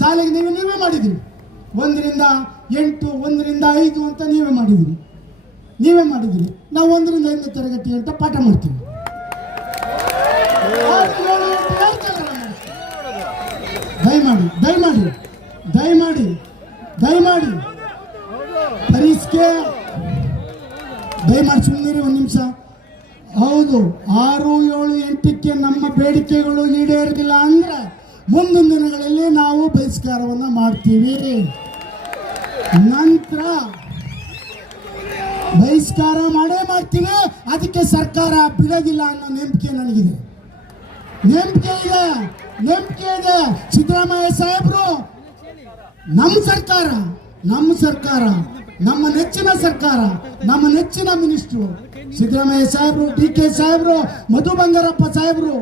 ಶಾಲೆಗೆ ನೀವೇ ಮಾಡಿದಿರಿ. 1ರಿಂದ 8, 1ರಿಂದ 5 ಅಂತ ನೀವೇ ಮಾಡಿದಿರಿ. ನಾವು 1ರಿಂದ 5ನೇ ತರಗತಿ ಅಂತ ಪಾಠ ಮಾಡ್ತೀವಿ. ದಯಮಾಡಿ ಪರೀಕ್ಷೆ ದಯಮಾಡಿ ಸುಮ್ಮನಿರಿ ಒಂದು ನಿಮಿಷ. ಹೌದು, 6, 7, 8ಕ್ಕೆ ನಮ್ಮ ಬೇಡಿಕೆಗಳು ಈಡೇರಿಲ್ಲ ಅಂದ್ರೆ ಮುಂದಿನ ದಿನಗಳಲ್ಲಿ ನಾವು ಬಹಿಷ್ಕಾರವನ್ನು ಮಾಡ್ತೀವಿ. ನಂತರ ಬಹಿಷ್ಕಾರ ಮಾಡೇ ಮಾಡ್ತೀವಿ. ಅದಕ್ಕೆ ಸರ್ಕಾರ ಬಿಡೋದಿಲ್ಲ ಅನ್ನೋ ನಂಬಿಕೆ ನನಗಿದೆ, ನಂಬಿಕೆ ಇದೆ. ಸಿದ್ದರಾಮಯ್ಯ ಸಾಹೇಬರು ನಮ್ಮ ಸರ್ಕಾರ, ನಮ್ಮ ನೆಚ್ಚಿನ ಸರ್ಕಾರ, ನಮ್ಮ ನೆಚ್ಚಿನ ಮಿನಿಸ್ಟ್ರು ಸಿದ್ದರಾಮಯ್ಯ ಸಾಹೇಬರು, DK ಸಾಹೇಬರು, ಮಧು ಬಂಗಾರಪ್ಪ ಸಾಹೇಬರು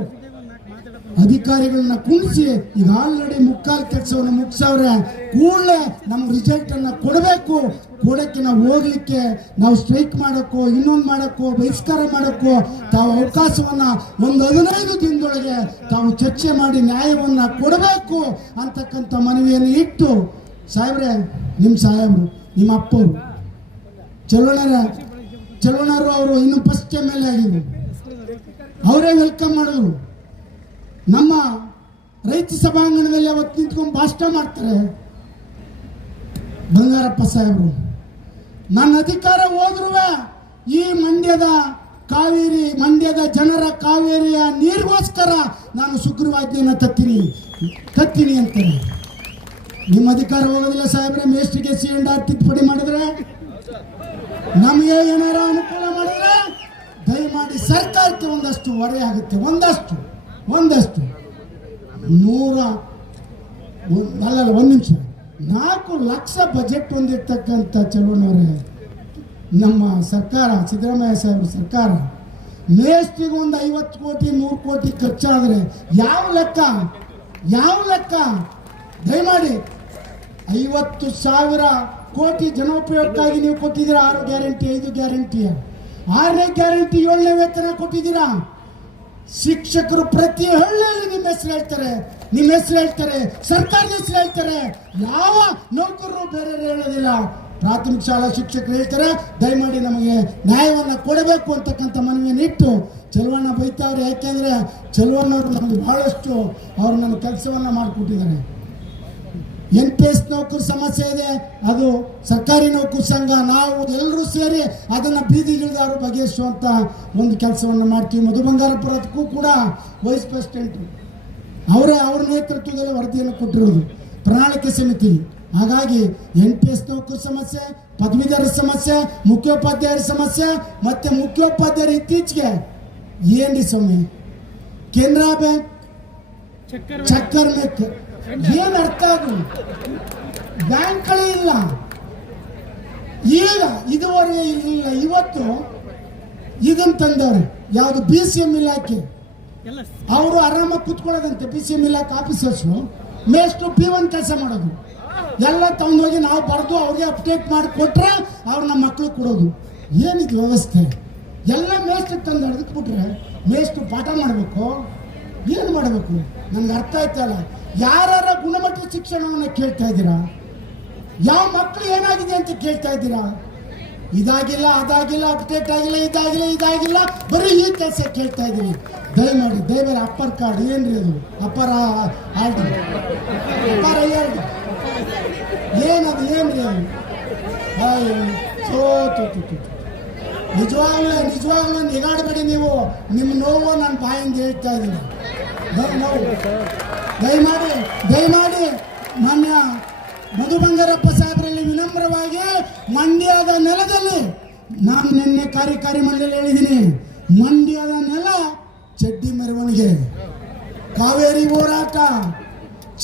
ಅಧಿಕಾರಿಗಳನ್ನ ಕುಣಿಸಿ ಈಗ ಆಲ್ರೆಡಿ ಮುಕ್ಕಾಲು ಕೆಲಸವನ್ನು ಮುಗಿಸವ್ರೆ. ಕೂಡಲೇ ನಮ್ಗೆ ರಿಸಲ್ಟ್ ಅನ್ನ ಕೊಡಬೇಕು. ಕೊಡಕ್ಕೆ ನಾವು ಹೋಗ್ಲಿಕ್ಕೆ, ನಾವು ಸ್ಟ್ರೈಕ್ ಮಾಡೋಕ್ಕೋ, ಇನ್ನೊಂದು ಮಾಡೋಕ್ಕೋ, ಬಹಿಷ್ಕಾರ ಮಾಡೋಕ್ಕೋ ತಾವು ಅವಕಾಶವನ್ನ ಒಂದು 15 ದಿನದೊಳಗೆ ತಾವು ಚರ್ಚೆ ಮಾಡಿ ನ್ಯಾಯವನ್ನ ಕೊಡಬೇಕು ಅಂತಕ್ಕಂಥ ಮನವಿಯನ್ನು ಇಟ್ಟು, ಸಾಹೇಬ್ರೆ, ನಿಮ್ಮ ಸಾಹೇಬರು, ನಿಮ್ಮ ಅಪ್ಪರು ಚಲೋಣರು ಅವರು ಇನ್ನು ಫಸ್ಟ್ MLA ಆಗಿದ್ರು, ಅವರೇ ವೆಲ್ಕಮ್ ಮಾಡಿದ್ರು. ನಮ್ಮ ರೈತ ಸಭಾಂಗಣದಲ್ಲಿ ಅವತ್ತು ನಿಂತ್ಕೊಂಡು ಭಾಷಣ ಮಾಡ್ತಾರೆ ಬಂಗಾರಪ್ಪ ಸಾಹೇಬರು. ನನ್ನ ಅಧಿಕಾರ ಹೋದ್ರೂ ಈ ಮಂಡ್ಯದ ಜನರ ಕಾವೇರಿಯ ನೀರಿಗೋಸ್ಕರ ನಾನು ಸುಗ್ರೀವಾಜ್ಞೆಯನ್ನು ತತ್ತೀನಿ ಅಂತಾರೆ. ನಿಮ್ಮ ಅಧಿಕಾರ ಹೋಗೋದಿಲ್ಲ ಸಾಹೇಬ್ರೆ. ಮೇಸ್ಟ್ರಿಗೆ C&R ತಿದ್ದುಪಡಿ ಮಾಡಿದ್ರೆ, ನಮಗೆ ಏನಾರ ಅನುಕೂಲ ಮಾಡಿದ್ರೆ ದಯಮಾಡಿ ಸರ್ಕಾರಕ್ಕೆ ಒಂದಷ್ಟು ಹೊರೆ ಆಗುತ್ತೆ. ಒಂದಷ್ಟು 1 ನಿಮಿಷ 4 ಲಕ್ಷ ಬಜೆಟ್ ಹೊಂದಿರ್ತಕ್ಕಂಥ ಚಲೋಣವರೇ ನಮ್ಮ ಸರ್ಕಾರ, ಸಿದ್ದರಾಮಯ್ಯ ಸಾಹೇಬ್ರ ಸರ್ಕಾರ. ಮೇಸ್ಟ್ರಿಗೆ ಒಂದು 50 ಕೋಟಿ 100 ಕೋಟಿ ಖರ್ಚಾದರೆ ಯಾವ ಲೆಕ್ಕ? ದಯಮಾಡಿ 50,000 ಕೋಟಿ ಜನೋಪಯೋಗಕ್ಕಾಗಿ ನೀವು ಕೊಟ್ಟಿದ್ದೀರಾ. 6 ಗ್ಯಾರಂಟಿ 5 ಗ್ಯಾರಂಟಿಯ 6ನೇ ಗ್ಯಾರಂಟಿ 7ನೇ ವೇತನ ಕೊಟ್ಟಿದ್ದೀರಾ. ಶಿಕ್ಷಕರು ಪ್ರತಿ ಹಳ್ಳಿಯಲ್ಲಿ ನಿಮ್ಮ ಹೆಸರು ಹೇಳ್ತಾರೆ, ಸರ್ಕಾರದ ಹೆಸರು ಹೇಳ್ತಾರೆ. ಯಾವ ನೌಕರರು ಬೇರೆ ಹೇಳೋದಿಲ್ಲ. ಪ್ರಾಥಮಿಕ ಶಾಲಾ ಶಿಕ್ಷಕರು ಹೇಳ್ತಾರೆ, ದಯಮಾಡಿ ನಮಗೆ ನ್ಯಾಯವನ್ನು ಕೊಡಬೇಕು ಅಂತಕ್ಕಂಥ ಮನವಿಯನ್ನು ಇಟ್ಟು ಚಲುವಣ್ಣ ಬೈತಾವ್ರೆ. ಯಾಕೆಂದರೆ ಚಲುವಣ್ಣವರು ನಮಗೆ ಬಹಳಷ್ಟು ಅವರು ನನ್ನ ಕೆಲಸವನ್ನು ಮಾಡಿಕೊಟ್ಟಿದ್ದಾರೆ. NPS ನೌಕರ ಸಮಸ್ಯೆ ಇದೆ, ಅದು ಸರ್ಕಾರಿ ನೌಕರ ಸಂಘ, ನಾವು ಎಲ್ಲರೂ ಸೇರಿ ಅದನ್ನು ಬೀದಿಗಿಳಿದವರು ಬಗೆಹರಿಸುವಂಥ ಒಂದು ಕೆಲಸವನ್ನು ಮಾಡ್ತೀವಿ. ಮಧು ಬಂಗಾರಪುರಕ್ಕೂ ಕೂಡ ವೈಸ್ ಪ್ರೆಸಿಡೆಂಟ್ ಅವ್ರ ನೇತೃತ್ವದಲ್ಲಿ ವರದಿಯನ್ನು ಕೊಟ್ಟಿರೋದು ಪ್ರಣಾಳಿಕೆ ಸಮಿತಿ. ಹಾಗಾಗಿ NPS ನೌಕರ ಸಮಸ್ಯೆ, ಪದವೀಧರ ಸಮಸ್ಯೆ, ಮುಖ್ಯೋಪಾಧ್ಯಾಯರ ಸಮಸ್ಯೆ, ಮತ್ತೆ ಮುಖ್ಯೋಪಾಧ್ಯಾಯರು ಇತ್ತೀಚೆಗೆ ಏನ್ರಿ ಸ್ವಾಮಿ ಕೆನರಾ ಬ್ಯಾಂಕ್ ಚಕ್ಕರ್ ಮೇಕ್ ಏನ್ ಅರ್ಥ? ಅದು ಬ್ಯಾಂಕ್ಗಳೇ ಇಲ್ಲ ಈಗ, ಇದುವರೆಗೆ ಇಲ್ಲ. ಇವತ್ತು ಇದನ್ನು ತಂದವ್ರೆ, ಯಾವುದು BCM ಇಲಾಖೆ, ಅವರು ಆರಾಮಾಗಿ ಕೂತ್ಕೊಳ್ಳೋದಂತೆ. BCM ಇಲಾಖೆ ಆಫೀಸರ್ಸು ಮೇಷ್ಟು P1 ಕೆಲಸ ಮಾಡೋದು ಎಲ್ಲ ತಗೊಂಡೋಗಿ ನಾವು ಬರೆದು ಅವ್ರಿಗೆ ಅಪ್ಡೇಟ್ ಮಾಡಿ ಕೊಟ್ರೆ ಅವ್ರು ನಮ್ಮ ಮಕ್ಕಳು ಕೊಡೋದು. ಏನಿದು ವ್ಯವಸ್ಥೆ? ಎಲ್ಲ ಮೇಷ್ಟು ತಂದು ಹಿಡಿದ್ಬಿಟ್ರೆ ಮೇಷ್ಟು ಪಾಠ ಮಾಡಬೇಕು, ಏನು ಮಾಡಬೇಕು? ನನ್ಗೆ ಅರ್ಥ ಆಯ್ತಲ್ಲ. ಯಾರ ಗುಣಮಟ್ಟದ ಶಿಕ್ಷಣವನ್ನು ಕೇಳ್ತಾ ಇದ್ದೀರಾ? ಯಾವ ಮಕ್ಕಳು ಏನಾಗಿದೆ ಅಂತ ಕೇಳ್ತಾ ಇದ್ದೀರಾ? ಇದಾಗಿಲ್ಲ, ಅದಾಗಿಲ್ಲ, ಅಪ್ಡೇಟ್ ಆಗಿಲ್ಲ, ಇದಾಗಿಲ್ಲ, ಬರೀ ಈ ಕೆಲಸ ಕೇಳ್ತಾ ಇದ್ದೀರಿ. ದಯಮಾಡಿ ಅಪ್ಪರ್ ಕಾರ್ಡ್ ಏನ್ರಿ ಅದು? ಅಪ್ಪರ್ ಏನದು? ಏನ್ರಿ ಅದು? ನಿಜವಾಗ್ಲೂ ನಿಗಾಡಬೇಡಿ ನೀವು. ನಿಮ್ಮ ನೋವು ನನ್ನ ಬಾಯಿಂದ ಹೇಳ್ತಾ ಇದ್ದೀನಿ. ದಯಮಾಡಿ ಮಾನ್ಯ ಮಧು ಬಂಗಾರಪ್ಪ ಸಾಹೇಬರಲ್ಲಿ ವಿನಮ್ರವಾಗಿ, ಮಂಡ್ಯದ ನೆಲದಲ್ಲಿ ನಾನು ನಿನ್ನೆ ಕಾರ್ಯಕಾರಿ ಮಂಡಳಿ ಹೇಳಿದ್ದೀನಿ, ಮಂಡ್ಯದ ನೆಲ ಚಡ್ಡಿ ಮೆರವಣಿಗೆ, ಕಾವೇರಿ ಹೋರಾಟ,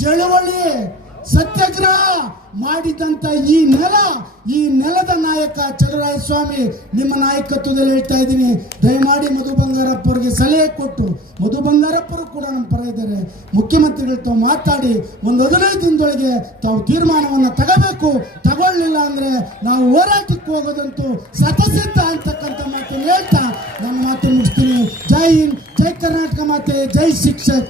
ಚಳವಳಿ, ಸತ್ಯಾಗ್ರಹ ಮಾಡಿದಂತ ಈ ನೆಲದ ನಾಯಕ ಚಲುವರಾಯಸ್ವಾಮಿ ನಿಮ್ಮ ನಾಯಕತ್ವದಲ್ಲಿ ಹೇಳ್ತಾ ಇದ್ದೀನಿ. ದಯಮಾಡಿ ಮಧು ಬಂಗಾರಪ್ಪರಿಗೆ ಸಲಹೆ ಕೊಟ್ಟು, ಮಧು ಬಂಗಾರಪ್ಪರು ಕೂಡ ನಮ್ಮ ಪರ ಇದ್ದಾರೆ, ಮುಖ್ಯಮಂತ್ರಿಗಳು ತಾವು ಮಾತಾಡಿ ಒಂದು 15 ದಿನದೊಳಗೆ ತಾವು ತೀರ್ಮಾನವನ್ನು ತಗೊಳ್ಳಿಲ್ಲ ಅಂದ್ರೆ ನಾವು ಹೋರಾಟಕ್ಕೆ ಹೋಗೋದಂತೂ ಸತಸಿದ್ಧ ಅಂತಕ್ಕಂಥ ಮಾತನ್ನು ಹೇಳ್ತಾ ನನ್ನ ಮಾತನ್ನು ಮುಗಿಸ್ತೀನಿ. ಜೈ ಹಿಂದ್, ಜೈ ಕರ್ನಾಟಕ ಮಾತೆ, ಜೈ ಶಿಕ್ಷಕ್.